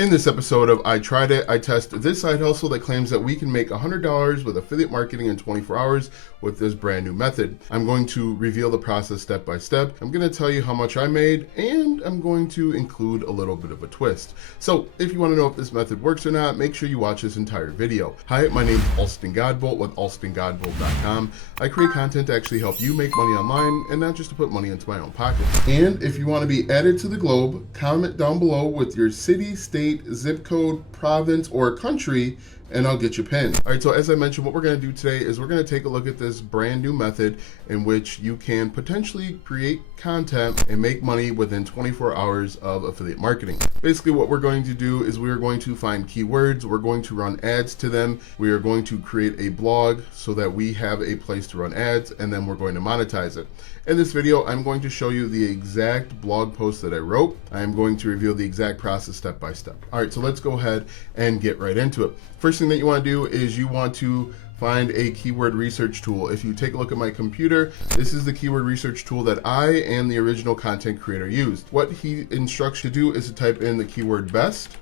In this episode of I Tried It, I Test this side hustle that claims that we can make $100 with affiliate marketing in 24 hours with this brand new method. I'm going to reveal the process step by step. I'm going to tell you how much I made, and I'm going to include a little bit of a twist. So if you want to know if this method works or not, make sure you watch this entire video. Hi, my name is Alston Godbolt with alstongodbolt.com. I create content to actually help you make money online and not just to put money into my own pocket. And if you want to be added to the globe, comment down below with your city, state, zip code, province, or country, and I'll get you pinned. All right, so as I mentioned, what we're gonna do today is we're gonna take a look at this brand new method in which you can potentially create content and make money within 24 hours of affiliate marketing. Basically, what we're going to do is we are going to find keywords, we're going to run ads to them, we are going to create a blog so that we have a place to run ads, and then we're going to monetize it. In this video, I'm going to show you the exact blog post that I wrote. I'm going to reveal the exact process step by step. All right, so let's go ahead and get right into it. First thing that you want to do is you want to find a keyword research tool. If you take a look at my computer, this is the keyword research tool that I and the original content creator used. What he instructs you to do is to type in the keyword best,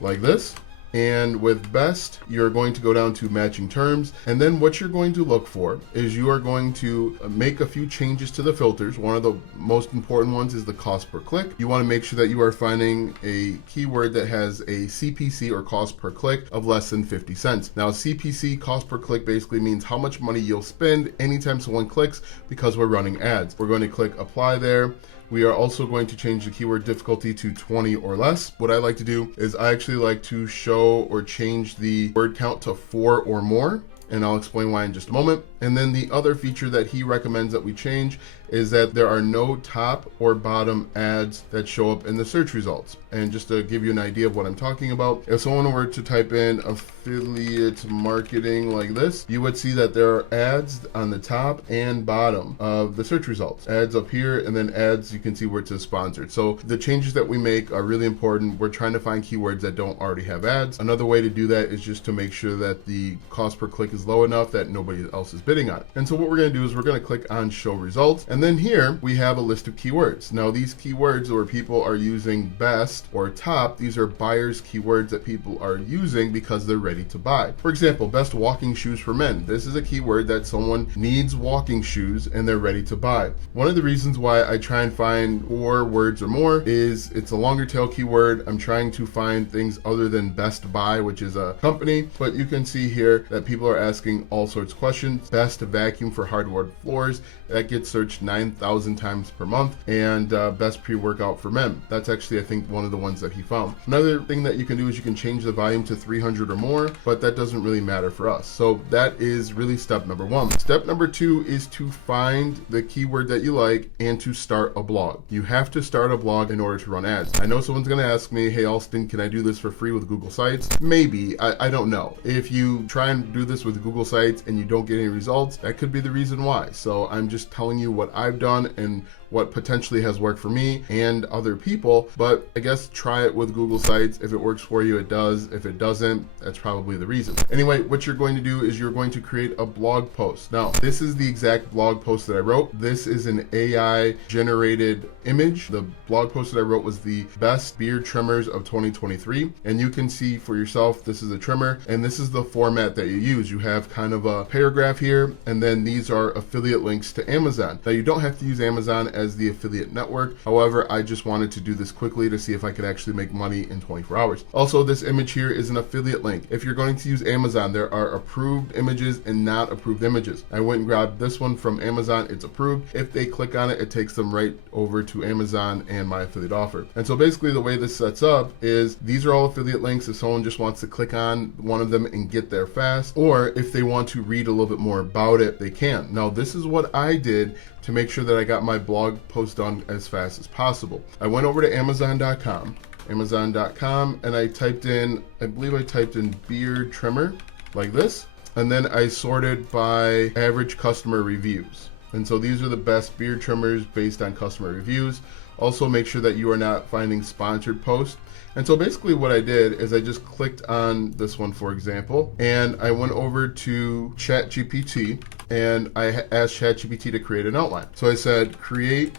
like this. And with best, you're going to go down to matching terms. And then what you're going to look for is you are going to make a few changes to the filters. One of the most important ones is the cost per click. You want to make sure that you are finding a keyword that has a CPC, or cost per click, of less than 50 cents. Now, CPC, cost per click, basically means how much money you'll spend anytime someone clicks, because we're running ads. We're going to click apply there. We are also going to change the keyword difficulty to 20 or less. What I like to do is I actually like to show or change the word count to 4 or more, and I'll explain why in just a moment. And then the other feature that he recommends that we change is that there are no top or bottom ads that show up in the search results. And just to give you an idea of what I'm talking about, if someone were to type in affiliate marketing like this, you would see that there are ads on the top and bottom of the search results. Ads up here, and then ads, you can see where it says sponsored. So the changes that we make are really important. We're trying to find keywords that don't already have ads. Another way to do that is just to make sure that the cost per click is low enough that nobody else is bidding on it. And so what we're going to do is we're going to click on show results, and then here we have a list of keywords. Now, these keywords where people are using best or top, these are buyers keywords that people are using because they're ready to buy. For example, best walking shoes for men. This is a keyword that someone needs walking shoes and they're ready to buy. One of the reasons why I try and find 4 words or more is it's a longer tail keyword. I'm trying to find things other than Best Buy, which is a company, but you can see here that people are asking all sorts of questions. Best vacuum for hardwood floors, that gets searched 9,000 times per month, and best pre-workout for men. That's actually, I think, one of the ones that he found. Another thing that you can do is you can change the volume to 300 or more, but that doesn't really matter for us. So that is really step number 1. Step number 2 is to find the keyword that you like and to start a blog. You have to start a blog in order to run ads. I know someone's going to ask me, hey Alston, can I do this for free with Google Sites? Maybe, I don't know. If you try and do this with Google Sites and you don't get any results, that could be the reason why. So I'm just telling you what I've done and what potentially has worked for me and other people, but I guess try it with Google Sites. If it works for you, it does. If it doesn't, that's probably the reason. Anyway, what you're going to do is you're going to create a blog post. Now, this is the exact blog post that I wrote. This is an AI generated image. The blog post that I wrote was the best beard trimmers of 2023. And you can see for yourself, this is a trimmer, and this is the format that you use. You have kind of a paragraph here, and then these are affiliate links to Amazon. Now, you don't have to use Amazon as the affiliate network. However, I just wanted to do this quickly to see if I could actually make money in 24 hours. Also, this image here is an affiliate link. If you're going to use Amazon, there are approved images and not approved images. I went and grabbed this one from Amazon. It's approved. If they click on it, it takes them right over to Amazon and my affiliate offer. And so basically the way this sets up is these are all affiliate links. If someone just wants to click on one of them and get there fast, or if they want to read a little bit more about it, they can. Now, this is what I did to make sure that I got my blog post done as fast as possible. I went over to Amazon.com, and I typed in, I believe I typed in beard trimmer like this, and then I sorted by average customer reviews. And so these are the best beard trimmers based on customer reviews. Also, make sure that you are not finding sponsored posts. And so basically what I did is I just clicked on this one, for example, and I went over to ChatGPT and I asked ChatGPT to create an outline. So I said, create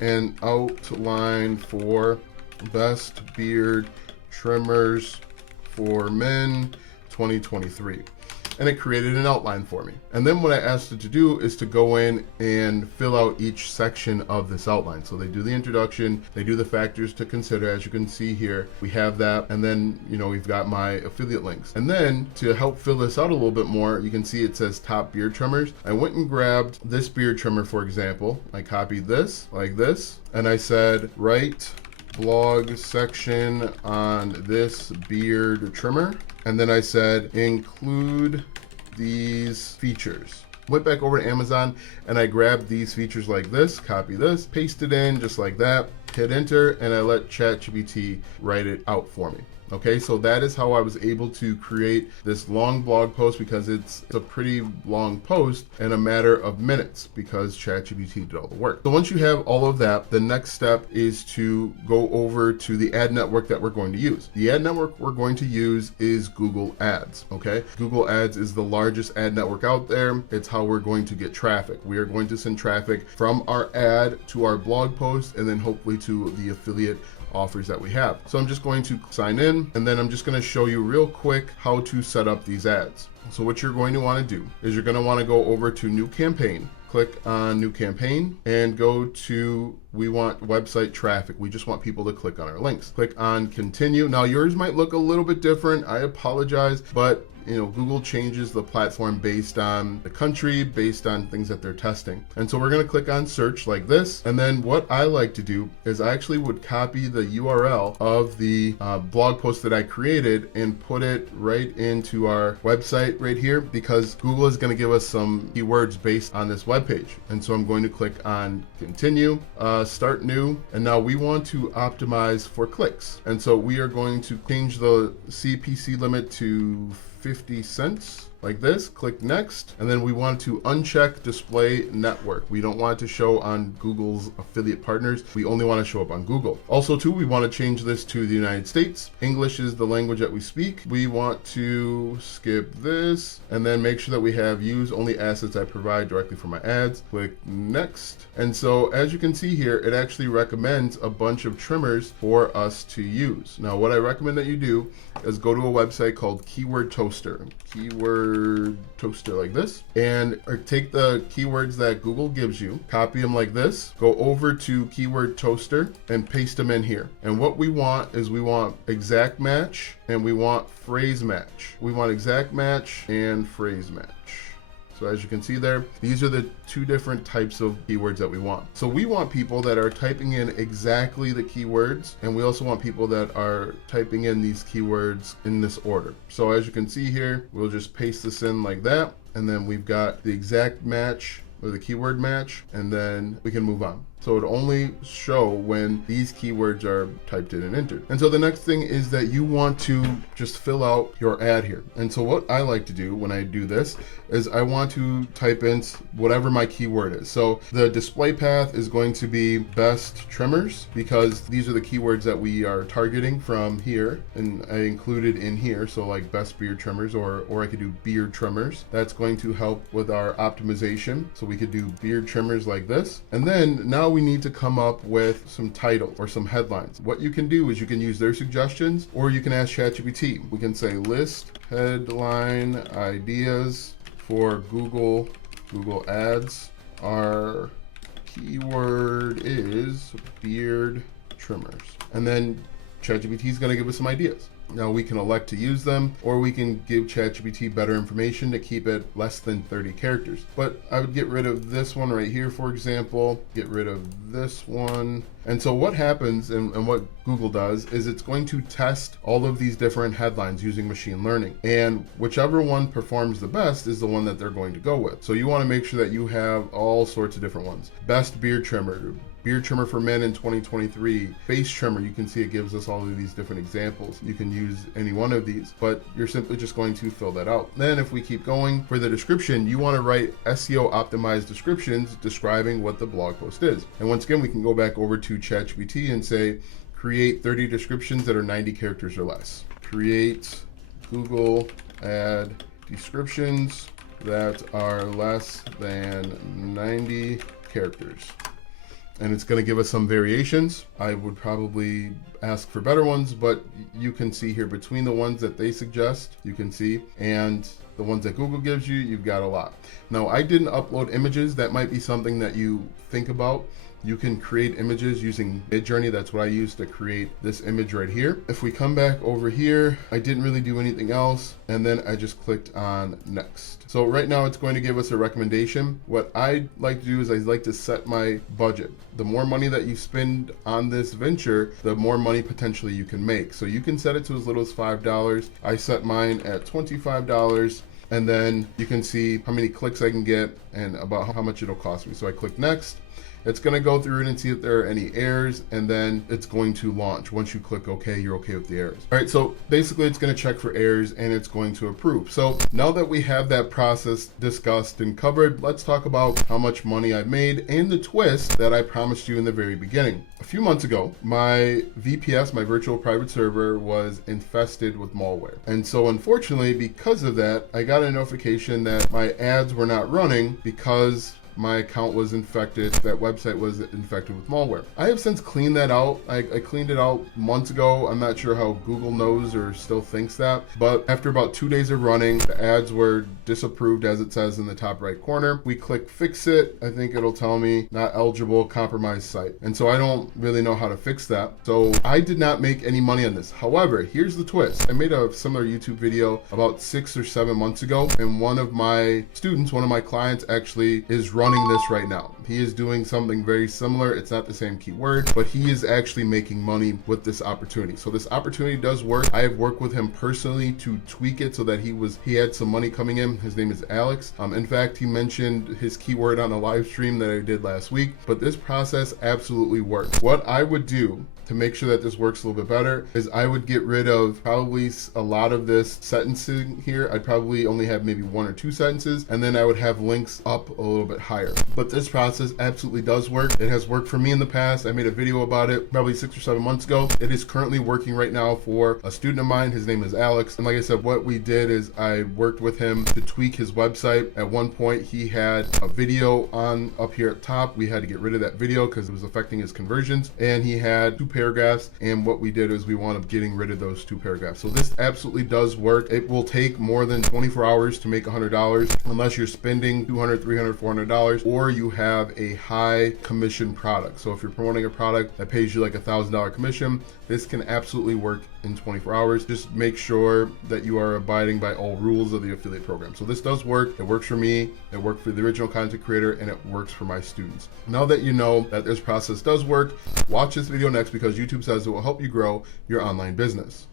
an outline for best beard trimmers for men 2023. And it created an outline for me. And then what I asked it to do is to go in and fill out each section of this outline. So they do the introduction, they do the factors to consider. As you can see here, we have that. And then, we've got my affiliate links. And then to help fill this out a little bit more, you can see it says top beard trimmers. I went and grabbed this beard trimmer, for example. I copied this like this, and I said, write blog section on this beard trimmer. And then I said, include these features. Went back over to Amazon and I grabbed these features like this, copy this, paste it in just like that, hit enter, and I let ChatGPT write it out for me. Okay, so that is how I was able to create this long blog post, because it's a pretty long post in a matter of minutes because ChatGPT did all the work. So once you have all of that, the next step is to go over to the ad network that we're going to use. The ad network we're going to use is Google Ads, okay? Google Ads is the largest ad network out there. It's how we're going to get traffic. We are going to send traffic from our ad to our blog post and then hopefully to the affiliate offers that we have. So I'm just going to sign in, and then I'm just going to show you real quick how to set up these ads. So what you're going to want to do is you're going to want to go over to new campaign, click on new campaign, and go to, we want website traffic. We just want people to click on our links. Click on continue. Now yours might look a little bit different. I apologize, but Google changes the platform based on the country, based on things that they're testing. And so we're going to click on search like this. And then what I like to do is I actually would copy the URL of the blog post that I created and put it right into our website right here, because Google is going to give us some keywords based on this web page. And so I'm going to click on continue, start new. And now we want to optimize for clicks. And so we are going to change the CPC limit to 50 cents like this, click next, and then we want to uncheck display network. We don't want it to show on Google's affiliate partners. We only want to show up on Google. Also too, we want to change this to the United States. English is the language that we speak. We want to skip this and then make sure that we have use only assets I provide directly for my ads. Click next. And so as you can see here, it actually recommends a bunch of trimmers for us to use. Now what I recommend that you do is go to a website called Keyword Toaster. Keyword Toaster like this, and take the keywords that Google gives you, copy them like this, go over to Keyword Toaster and paste them in here. And what we want is we want exact match and we want phrase match. We want exact match and phrase match. So as you can see there, these are the two different types of keywords that we want. So we want people that are typing in exactly the keywords, and we also want people that are typing in these keywords in this order. So as you can see here, we'll just paste this in like that, and then we've got the exact match or the keyword match, and then we can move on. So it only show when these keywords are typed in and entered. And so the next thing is that you want to just fill out your ad here. And so what I like to do when I do this is I want to type in whatever my keyword is. So the display path is going to be best trimmers, because these are the keywords that we are targeting from here, and I included in here. So like best beard trimmers, or I could do beard trimmers. That's going to help with our optimization. So we could do beard trimmers like this. And then now we need to come up with some title or some headlines. What you can do is you can use their suggestions, or you can ask ChatGPT. We can say list headline ideas for Google Ads. Our keyword is beard trimmers. And then ChatGPT is going to give us some ideas. Now we can elect to use them, or we can give ChatGPT better information to keep it less than 30 characters. But I would get rid of this one right here, for example, get rid of this one. And so what happens, and what Google does, is it's going to test all of these different headlines using machine learning. And whichever one performs the best is the one that they're going to go with. So you want to make sure that you have all sorts of different ones. Best beard trimmer, beard trimmer for men in 2023, face trimmer. You can see it gives us all of these different examples. You can use any one of these, but you're simply just going to fill that out. Then if we keep going, for the description, you want to write SEO optimized descriptions describing what the blog post is. And once again, we can go back over to ChatGPT and say, create 30 descriptions that are 90 characters or less. Create Google ad descriptions that are less than 90 characters. and it's going to give us some variations. I would probably ask for better ones, but you can see here between the ones that they suggest, you can see, and the ones that Google gives you, you've got a lot. Now, I didn't upload images. That might be something that you think about. You can create images using Midjourney. That's what I used to create this image right here. If we come back over here, I didn't really do anything else. And then I just clicked on next. So right now it's going to give us a recommendation. What I like to do is I like to set my budget. The more money that you spend on this venture, the more money potentially you can make. So you can set it to as little as $5. I set mine at $25. And then you can see how many clicks I can get and about how much it'll cost me. So I click next. It's going to go through it and see if there are any errors, and then it's going to launch. Once you click OK, you're okay with the errors. All right, so basically it's going to check for errors and it's going to approve. So now that we have that process discussed and covered, let's talk about how much money I made and the twist that I promised you in the very beginning. A few months ago, my VPS, my virtual private server, was infested with malware. And so unfortunately, because of that, I got a notification that my ads were not running because my account was infected, that website was infected with malware. I have since cleaned that out. I cleaned it out months ago. I'm not sure how Google knows or still thinks that, but after about 2 days of running, the ads were disapproved as it says in the top right corner. We click fix it. I think it'll tell me not eligible, compromised site. And so I don't really know how to fix that. So I did not make any money on this. However, here's the twist. I made a similar YouTube video about 6 or 7 months ago, and one of my students, one of my clients actually is running this right now. He is doing something very similar. It's not the same keyword, but he is actually making money with this opportunity. So this opportunity does work. I have worked with him personally to tweak it so that he had some money coming in. His name is Alex. In fact, he mentioned his keyword on a live stream that I did last week, but this process absolutely works. What I would do to make sure that this works a little bit better is I would get rid of probably a lot of this sentencing here. I'd probably only have maybe 1 or 2 sentences, and then I would have links up a little bit higher. But this process absolutely does work. It has worked for me in the past. I made a video about it probably 6 or 7 months ago. It is currently working right now for a student of mine. His name is Alex. And like I said, what we did is I worked with him to tweak his website. At one point, he had a video on up here at top. We had to get rid of that video because it was affecting his conversions. And he had 2 paragraphs, and what we did is we wound up getting rid of those 2 paragraphs. So this absolutely does work. It will take more than 24 hours to make $100 unless you're spending $200, $300, $400, or you have a high commission product. So if you're promoting a product that pays you like $1,000 commission, this can absolutely work in 24 hours. Just make sure that you are abiding by all rules of the affiliate program. So this does work. It works for me. It worked for the original content creator, and it works for my students. Now that you know that this process does work, watch this video next because YouTube says it will help you grow your online business.